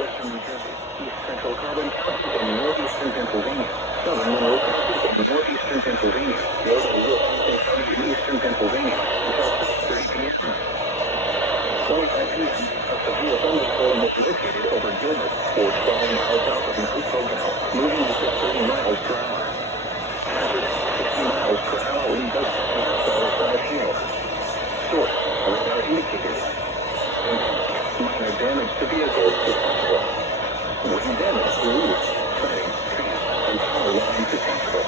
southwestern New Jersey, east central Carbon County, and northeastern Pennsylvania. Southern Monroe County and northeastern Pennsylvania. Northern Wilson County and eastern Pennsylvania until 6:30 p.m. 25 p.m. A severe thunderstorm was located over Gilbert, or 12 miles south of Mount Pocono, moving at 30 miles per hour. Hazard, 60 miles per hour wind gust and south hail. Source, radar indicators. Minor damage to vehicles is possible. Wind damage to roofs, siding, trees, and power lines is possible.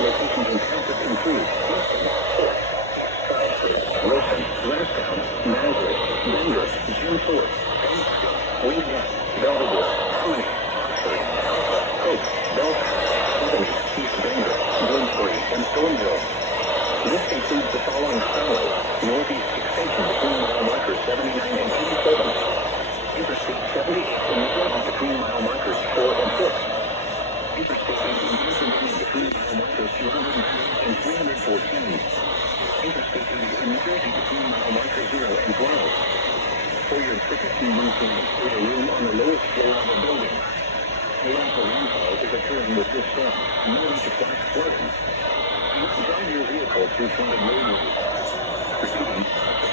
Locations in Kansas include Houston, Fort, Stratford, Wilson, Allentown, Nazareth, Denver, Jim Thorpe, Painesville, Wayne Gap, Belvidere, Harmony, Oxford, Alpha, Hope, Belfast, Albany, East Bangor, Bloomsbury, and Stormville. This includes the following highways: northeast extension between mile markers 79 and 87, Interstate 78 in Missouri between mile markers 4 and 6, Interstate 80 in Pennsylvania between mile markers 298 and 314, Interstate 80 in New Jersey between mile markers 0 and 12. For your protection, move to a room on the lowest floor of a building. A lot of rainfall is occurring with this storm, known to flash flooding. Drive your vehicle through flooded roadways. Repeating,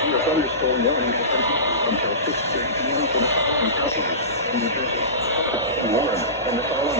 your thunderstorm warning has been until 6:30 p.m. for the following counties in New Jersey. Warm, and the following